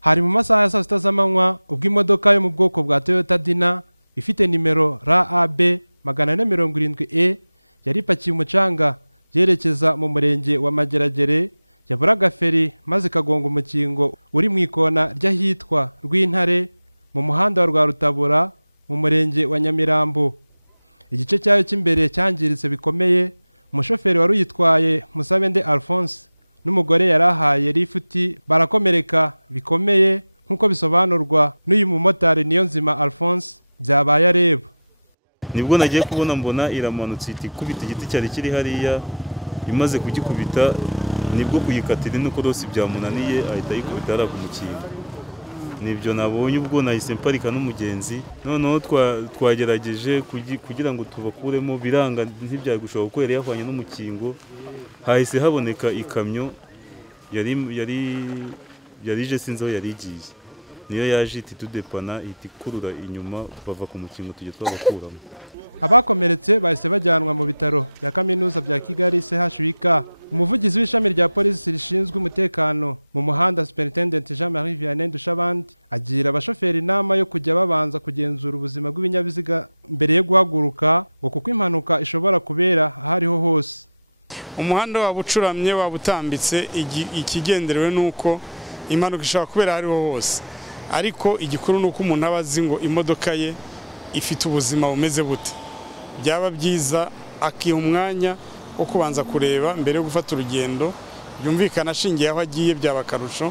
Hari mu masaha ya saa sita z'amanywa ubwo imodoka yo mu bwoko bwa Toyota Dina ifite nimero RAB 470E yari ipakiye umucanga yerekeza mu murenge wa Mageragere yaburaga feri maze kagonga umukingo uri mu ikona ry'ahitwa Rwintare mu muhanda wa Rwarutabura mu murenge wa Nyamirambo. Igice cyayo cy'imbere cyangiritse bikomeye. Umushoferi wari uyitwaye Musabende Alphonse n'umugore yarahaye rifuti barakomereka bikomeye nkuko bisobanurwa n'uyu mumotari Niyonzima Alphonse byabaye areba. Nibwo nagiye kubona mbona iramanutse itikubita igiti cyari kiri hariya, imaze kugikubita nibwo kuyikatira nuko rose byamunaniye ahita yikubita ara ku mukingo. Nibyo nabonye ubwo nahise mparika n'umugenzi, noneho twagerageje kugira ngo tubakuremo biranga ntibyaye gushobora gukorera yahwanye n'umukingo. Hahise haboneka ikamyo yari je sinzo yari igiye, niyo yaje itudepana itikurura inyuma bava ku mukingo tujye twabakuramo. Abakomeretse bahise bajyanwa mu bitaro bya kaminuza bya Kigali CHUK. Umuvugizi w'ishami rya polisi rishinzwe umutekano mu muhanda Superintendent Jean-Marie Vianney Dushabandi agira abashoferi inama yo kujya babanza kugenzura ubuzima bw'ibinyabiziga mbere yo guhaguruka ngo kuko impanuka ishobora kubera ahariho hose. Umuhanda waba ucuramye waba utambitse, ikigenderewe nuko impanuka ishobora kubera ahariho hose, ariko igikuru nuko umuntu aba azi ngo imodoka ye ifite ubuzima bumeze bute. Byaba byiza akiha umwanya wo kubanza kureba mbere yo gufata urugendo, byumvikana ashingiye aho agiye byaba akarusho,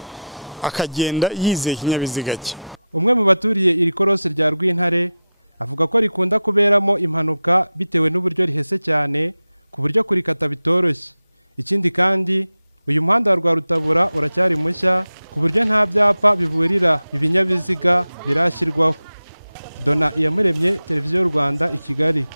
akagenda yizeye ikinyabiziga cye. Umwe mu baturiye iri korose rya Rwintare avuga ko rikunda kuberamo impanuka bitewe n'uburyo rihese cyane ku buryo kurikata bitoroshye. Ikindi kandi uyu muhanda wa Rwarutabura uracyari mushya ku buryo nta byapa biburira ibinyabiziga birashyirwaho. Dona Iyamuremye, Televiziyo y'u Rwanda, i Kigali.